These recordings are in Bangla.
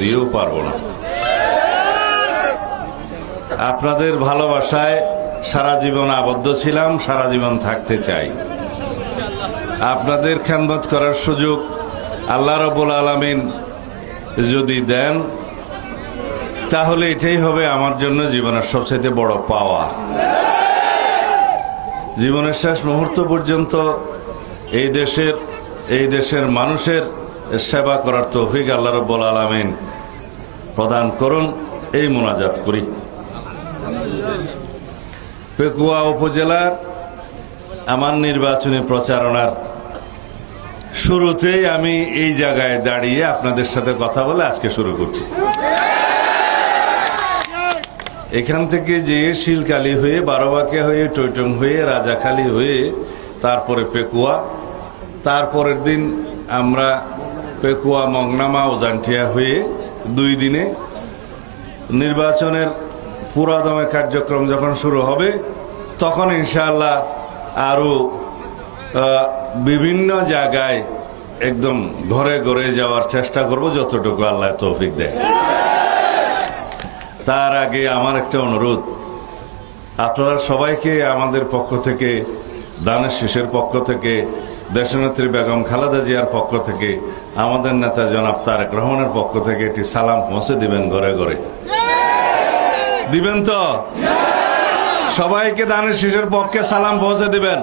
দিয়েও পারবো না। আপনাদের ভালোবাসায় সারা জীবন আবদ্ধ ছিলাম, সারা জীবন থাকতে চাই। আপনাদের খেদমত করার সুযোগ আল্লাহ রাব্বুল আলামিন যদি দেন, তাহলে এটাই হবে আমার জন্য জীবনের সবচেয়ে বড় পাওয়া। জীবনের শেষ মুহূর্ত পর্যন্ত এই দেশের মানুষের সেবা করার তৌফিক আল্লাহ রাব্বুল আলামিন প্রদান করুন, এই মোনাজাত করি। পেকুয়া উপজেলার আমার নির্বাচনী প্রচারণার শুরুতেই আমি এই জায়গায় দাঁড়িয়ে আপনাদের সাথে কথা বলে আজকে শুরু করছি। এখান থেকে যে শিলকালী হয়ে, বারোবাঁকিয়া হয়ে, টৈটং হয়ে, রাজাখালী হয়ে, তারপরে পেকুয়া, তারপরের দিন আমরা পেকুয়া, মংনামা, ওজানটিয়া হয়ে 2 দিনে নির্বাচনের পুরাদমে কার্যক্রম যখন শুরু হবে, তখন ইনশাআল্লাহ আরো বিভিন্ন জায়গায় একদম ঘরে ঘরে যাওয়ার চেষ্টা করব, যতটুকু আল্লাহ তৌফিক দেয়। তার আগে আমার একটা অনুরোধ, আপনারা সবাইকে আমাদের পক্ষ থেকে, দানের শীষের পক্ষ থেকে, দেশনেত্রী বেগম খালেদা জিয়ার পক্ষ থেকে, আমাদের নেতা জনাব তারেক রহমানের পক্ষ থেকে একটি সালাম পৌঁছে দিবেন ঘরে ঘরে। দিবেন তো? সবাইকে দানের শীষের পক্ষে সালাম পৌঁছে দিবেন।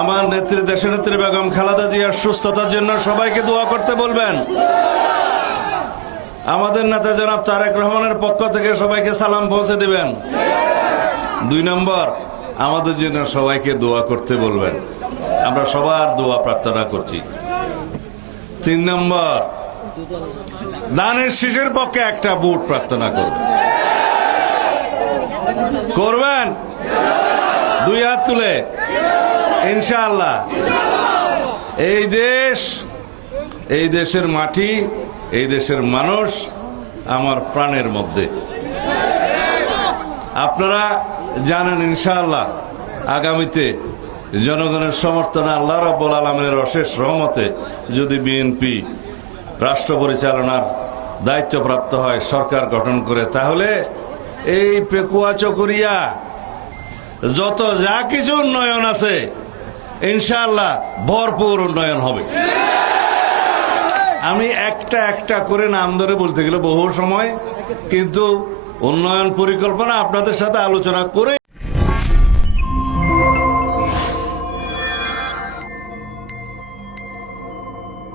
আমার নেত্রী, দেশনেত্রী বেগম খালেদা জিয়ার সুস্থতার জন্য সবাইকে দোয়া করতে বলবেন। আমাদের নেতা জনাব তারেক রহমানের পক্ষ থেকে সবাইকে সালাম পৌঁছে দিবেন। 2 নম্বর, আমাদের জন্য সবাইকে দোয়া করতে বলবেন। আমরা সবার দোয়া প্রার্থনা করছি। 3 নম্বর, দানের শীষের পক্ষে একটা ভোট প্রার্থনা করবেন। 2 হাত তুলে ইনশাআল্লাহ। এই দেশের মাটি, এই দেশের মানুষ আমার প্রাণের মধ্যে। আপনারা জানেন ইনশাআল্লাহ আগামীতে জনগণের সমর্থনে, আল্লাহ রাব্বুল আলামিনের অশেষ রহমতে যদি বিএনপি রাষ্ট্র পরিচালনার দায়িত্বপ্রাপ্ত হয়, সরকার গঠন করে, তাহলে এই পেকুয়া চকরিয়া যত যা কিছু উন্নয়ন আছে ইনশাআল্লাহ ভরপুর উন্নয়ন হবে। আমি একটা করে নাম ধরে বলতে গেলে বহু সময়, কিন্তু উন্নয়ন পরিকল্পনা আপনাদের সাথে আলোচনা করে